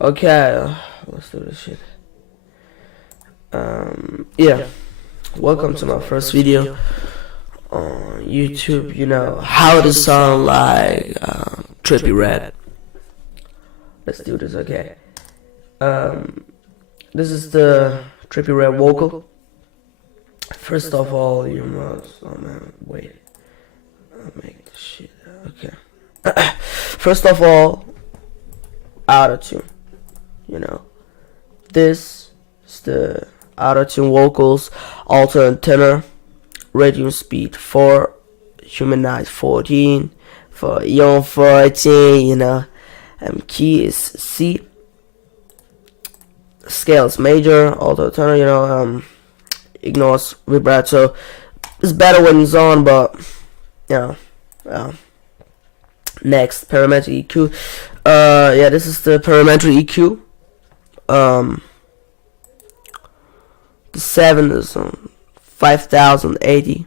Okay, let's do this shit. Yeah. Welcome to my first video on YouTube. You know how to sound like Trippie Red. Let's do this. Okay. This is the Trippie Red vocal. First of all, you must. Oh man, wait. I'll make this shit. Okay. First of all, auto-tune. You know, this is the auto-tune vocals, alto and tenor, radium speed 4, humanized 14, for young 14. You know, key is C, scale is major, alto tenor. You know, ignores vibrato. It's better when it's on, but you know. Next, parametric EQ. Yeah, this is the parametric EQ. The 7 is on 5,080.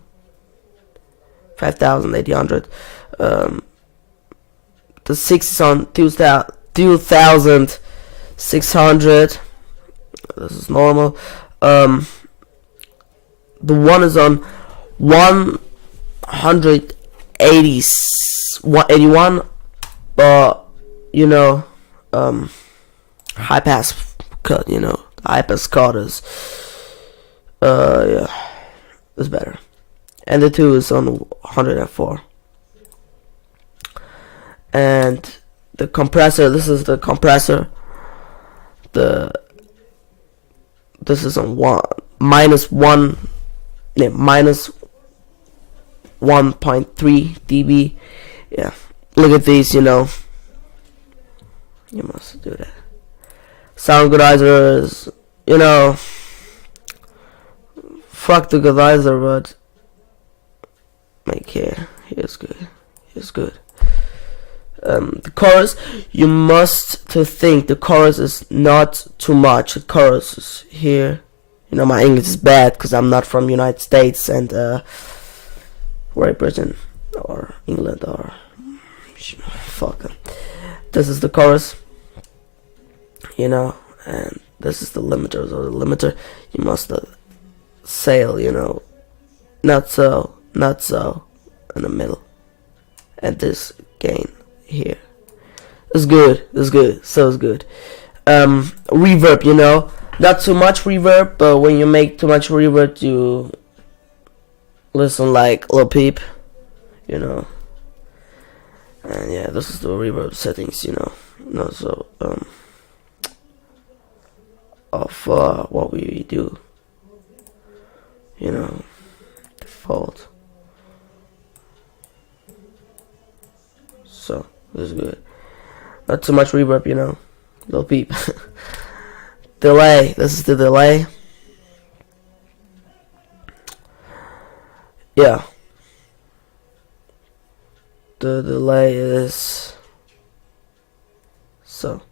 5,800. The 6 is on 2,600. This is normal. The 1 is on 181, but you know, high pass cut. You know, high pass cut is yeah, it's better. And the 2 is on 104. And the compressor, this is the compressor. This is on minus 1.3 dB. Yeah, look at these. You know, you must do that. Sound equalizer is, you know, fuck the equalizer, but make here's good. Here's good. The chorus, you must to think the chorus is not too much. The chorus is here. You know, my English is bad because I'm not from United States and Great Britain or England or fuck. This is the chorus. You know, and this is the limiter. So the limiter, you must sail. You know, not so, in the middle, and this gain here. It's good. It's good. So it's good. Reverb. You know, not too much reverb, but when you make too much reverb, you listen like Lil Peep. You know. And yeah, this is the reverb settings. You know. So of what we do. You know, default. So this is good. Not too much reverb, you know. Little Peep. Delay. This is the delay. Yeah. The delay is so.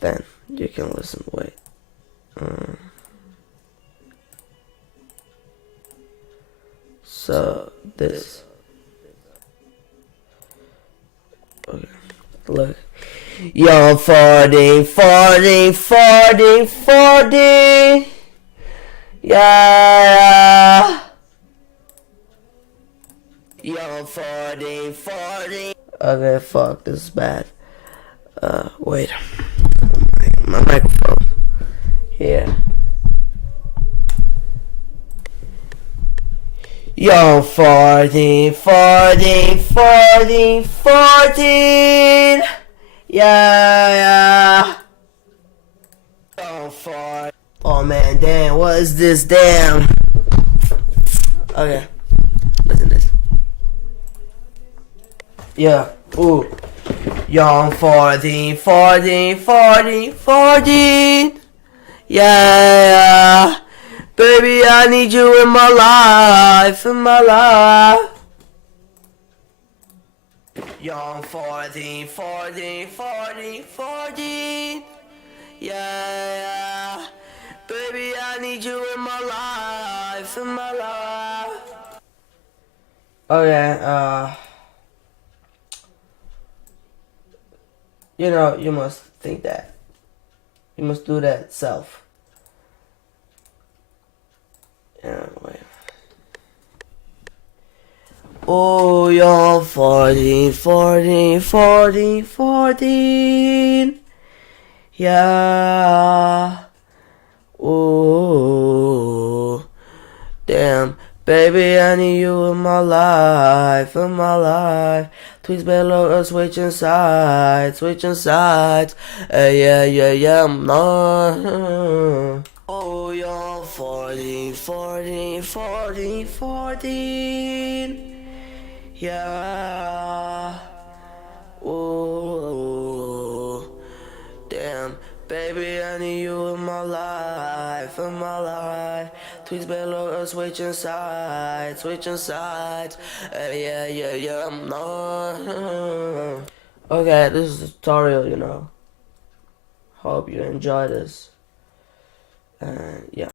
Then you can listen. Wait. So this. Okay. Look. Yo, 40. Yeah. Yo, 40. Okay, fuck, this is bad. Wait. My microphone. Here. Yo, 14. Yeah. Yo, 14. Oh man, damn, what is this? Damn. Okay. Listen to this. Yeah. Ooh. Young 14. Yeah. Baby, I need you in my life. Young 14. Yeah. Baby, I need you in my life. Okay, You know, you must think that. You must do that self. Anyway. Oh, you're 14, 14, 14, 14. Yeah. Oh, damn. Baby, I need you in my life, in my life. Please below switching sides, switching sides. Yeah, yeah, yeah, I'm not. Oh, you're 14, 14, 14, 14. Yeah. Oh, damn. Baby, I need you in my life, in my life. Please below switching sides, switching sides. Yeah, yeah, yeah, I'm not. Okay, this is a tutorial, you know. Hope you enjoy this. Yeah.